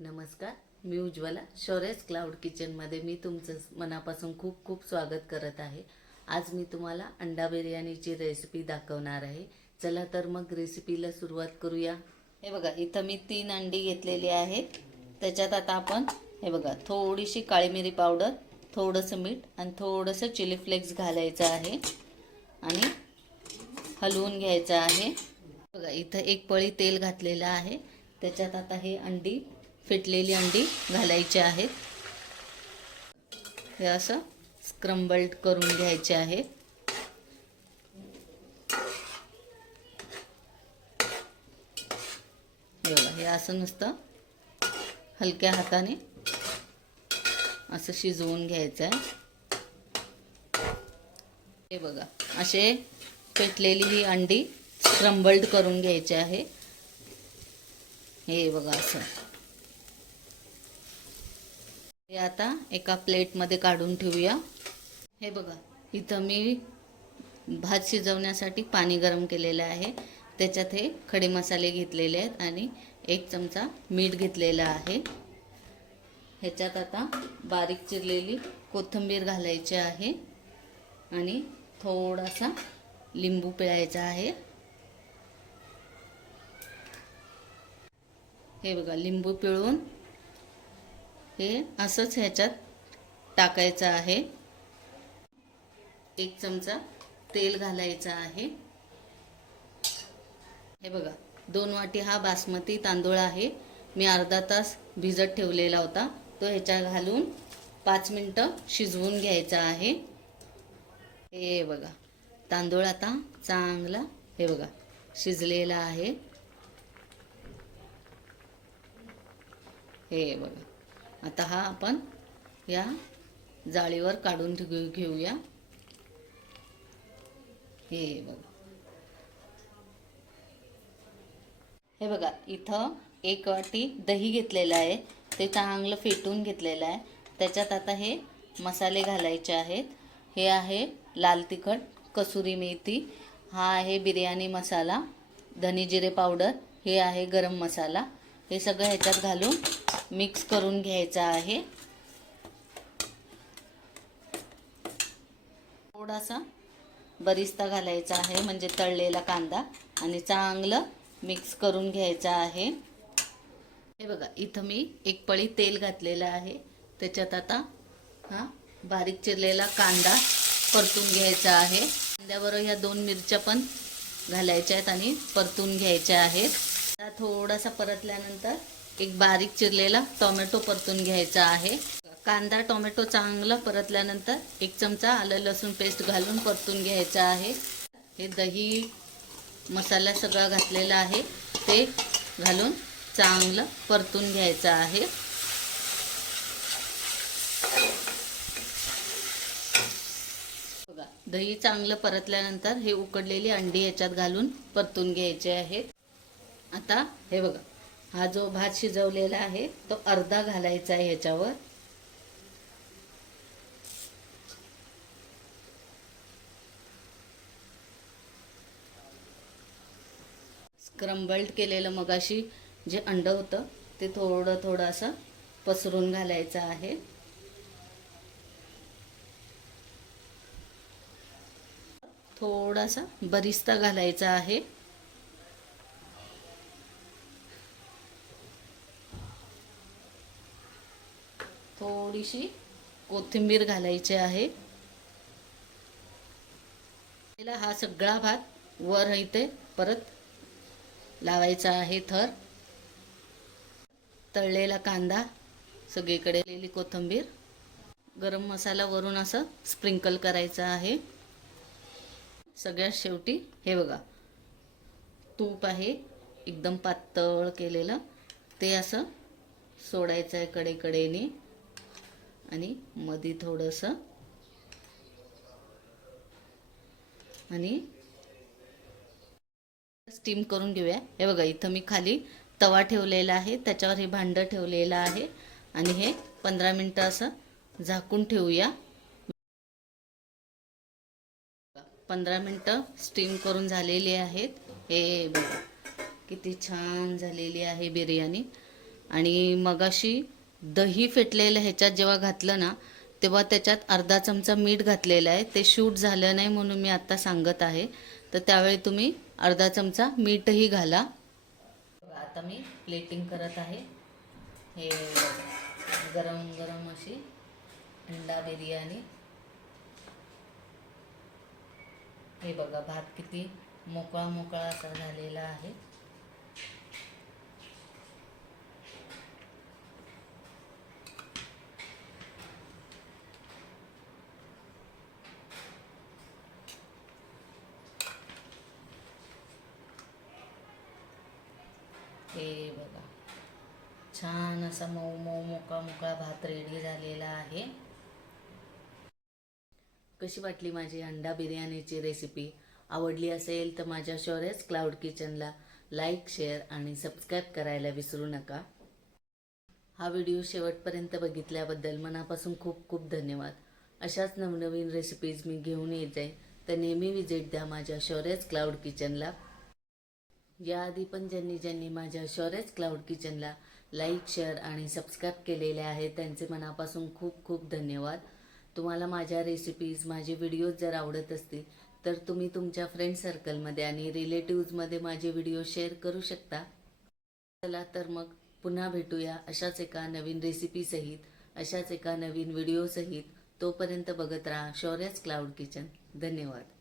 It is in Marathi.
नमस्कार, मी उज्ज्वला शौर्यस क्लाउड किचनमध्ये मी तुमचं मनापासून खूप खूप स्वागत करत आहे. आज मी तुम्हाला अंडा बिर्याणीची रेसिपी दाखवणार आहे. चला तर मग रेसिपीला सुरुवात करूया. हे बघा, इथं मी 3 अंडी घेतलेली आहेत. त्याच्यात आता आपण हे बघा थोडीशी काळी मिरी पावडर, थोडंसं मीठ आणि थोडंसं चिली फ्लेक्स घालायचं आहे आणि हलवून घ्यायचं आहे. बघा, इथं एक पळी तेल घातलेलं आहे. त्याच्यात आता हे अंडी, फेटलेली अंडी घालायची आहेत. हे असं स्क्रम्बल्ड करून घ्यायचे आहे. हे बघा, हे असं नुसतं हलक्या हाताने असं शिजवून घ्यायचं आहे. हे बघा, असे फेटलेली ही अंडी स्क्रम्बल्ड करून घ्यायचे आहे. हे बघा असं. हे आता एका प्लेटमध्ये काढून ठेवूया. हे बघा, इथं मी भात शिजवण्यासाठी पाणी गरम केलेलं आहे. त्याच्यात हे खडे मसाले घेतलेले आहेत आणि 1 चमचा मीठ घेतलेलं आहे. ह्याच्यात आता बारीक चिरलेली कोथिंबीर घालायची आहे आणि थोडासा लिंबू पिळायचा आहे. हे बघा, लिंबू पिळून हे असंच ह्याच्यात टाकायचं आहे. 1 चमचा तेल घालायचं आहे. हे बघा, 2 वाटी हा बासमती तांदूळ आहे. मी अर्धा तास भिजत ठेवलेला होता. तो ह्याच्यात घालून 5 मिनटं शिजवून घ्यायचा आहे. हे बघा, तांदूळ आता चांगला हे बघा शिजलेला आहे. हे बघा, आता हा आपण या जाळीवर काढून घेऊया. हे बघा, हे बघा, इथं 1 वाटी दही घेतलेलं आहे. ते चांगलं फेटून घेतलेलं आहे. त्याच्यात आता हे मसाले घालायचे आहेत. हे आहे लाल तिखट, कसुरी मेथी, हा आहे बिर्याणी मसाला, धने जिरे पावडर, हे आहे गरम मसाला. हे सगळं ह्याच्यात घालून मिक्स करून घ्यायचं आहे. थोडासा बरिस्ता घालायचा आहे, म्हणजे तळलेला कांदा, आणि चांगलं मिक्स करून घ्यायचं आहे. हे बघा, इथं मी 1 पळी तेल घातलेलं आहे. त्याच्यात आता हा बारीक चिरलेला कांदा परतून घ्यायचा आहे. कांद्याबरोबर ह्या 2 मिरच्या पण घालायच्या आहेत आणि परतून घ्यायच्या आहेत. थोडासा परतल्यानंतर एक बारीक चिरलेला टोमॅटो परतून घ्यायचा आहे. कांदा टोमॅटो चांगला परतल्यानंतर 1 चमचा आलं लसूण पेस्ट घालून परतून घ्यायचा आहे. हे दही मसाला सगळा घातलेला आहे, ते घालून चांगलं परतून घ्यायचं आहे. बघा, दही चांगलं परतल्यानंतर हे उकडलेली अंडी याच्यात घालून परतून घ्यायचे आहेत. आता हे बघा, हा जो भात शिजवलेला आहे तो अर्धा घालायचा आहे ह्याच्यावर. स्क्रम्बल्ड केलेलं मगाशी जे अंडं होतं ते थोडं थोडं असं पसरून घालायचं आहे. थोडासा बरिस्ता घालायचा आहे. थोडीशी कोथिंबीर घालायची आहे. हा सगळा भात वर इथे परत लावायचा आहे थर. तळलेला कांदा, सगळीकडे लिहिलेली कोथिंबीर, गरम मसाला वरून असं स्प्रिंकल करायचा आहे. सगळ्यात शेवटी हे बघा, तूप आहे एकदम पातळ केलेलं, ते असं सोडायचं आहे कडेकडेने आणि मध्ये थोडंसं, आणि स्टीम करून घेऊया. हे बघा, इथं मी खाली तवा ठेवलेला आहे, त्याच्यावर हे भांडं ठेवलेलं आहे आणि हे 15 मिनटं असं झाकून ठेवूया. 15 मिनटं स्टीम करून झालेली आहेत. हे बघा, किती छान झालेली आहे बिर्याणी. आणि मगाशी दही फेटलेलं ह्याच्यात जेव्हा घातलं ना, तेव्हा त्याच्यात अर्धा चमचा मीठ घातलेलं आहे. ते शूट झालं नाही म्हणून मी आत्ता सांगत आहे. तर त्यावेळी तुम्ही अर्धा चमचा मीठही घाला. आता मी प्लेटिंग करत आहे. हे गरम गरम अशी अंडा बिर्याणी. हे बघा, भात किती मोकळा मोकळा असा झालेला आहे. हे बघा, छान असा मऊ मऊ मोकळा मोकळा भात रेडी झालेला आहे. कशी वाटली माझी अंडा बिर्याणीची रेसिपी? आवडली असेल तर माझ्या शौर्यस क्लाउड किचनला लाईक, शेअर आणि सबस्क्राईब करायला विसरू नका. हा व्हिडिओ शेवटपर्यंत बघितल्याबद्दल मनापासून खूप खूप धन्यवाद. अशाच नवनवीन रेसिपीज मी घेऊन येत आहे, तर नेहमी विजिट द्या माझ्या शौर्यस क्लाउड किचनला. याआधी पण ज्यांनी माझ्या शौर्यस क्लाउड किचनला लाईक, शेअर आणि सबस्क्राईब केलेले आहेत त्यांचे मनापासून खूप खूप धन्यवाद. तुम्हाला माझ्या रेसिपीज, माझे व्हिडिओज जर आवडत असतील तर तुम्ही तुमच्या फ्रेंड सर्कलमध्ये आणि रिलेटिव्हजमध्ये माझे व्हिडिओ शेअर करू शकता. चला तर मग पुन्हा भेटूया अशाच एका नवीन रेसिपीसहित, अशाच एका नवीन व्हिडिओसहित. तोपर्यंत बघत राहा शौर्यस क्लाउड किचन. धन्यवाद.